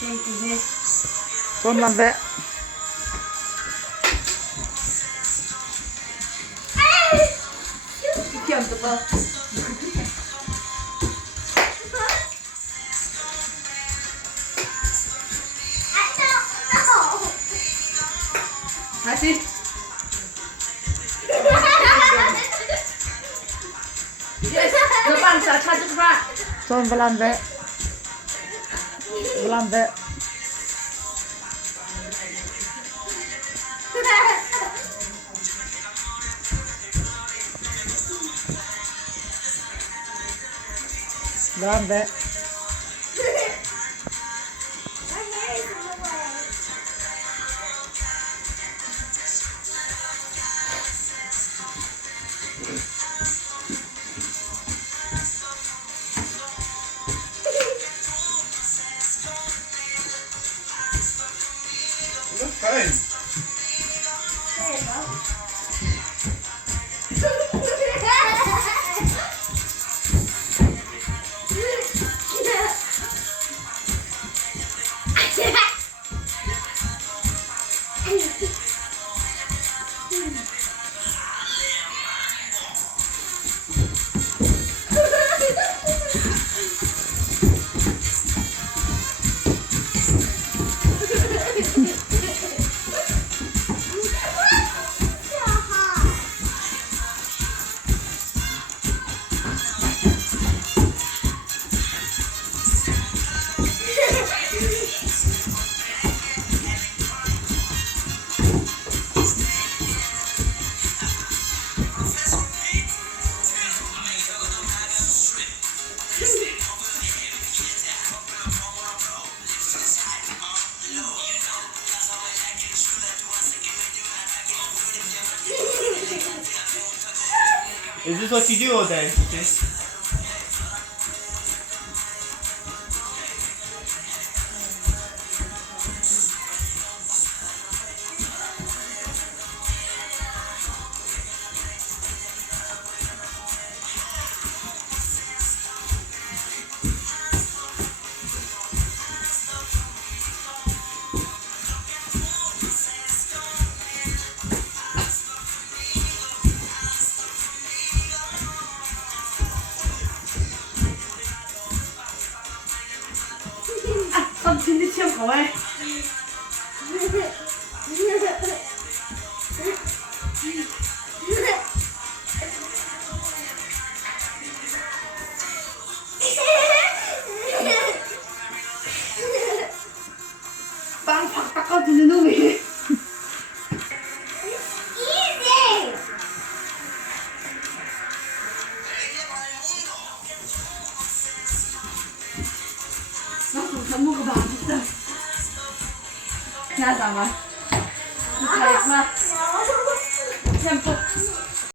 Son lang be. Kiam to ba? Hasi. Yes, depan sa chaju ba? Son belan be. Belan be. Belan be. Fijn. Is this what you do all day? Không chín đi chiêm khẩu ấy. Bang phạc tắc con chín đi nuôi. Kamu ke bawah. Nah sama. Kayak mah. Campur.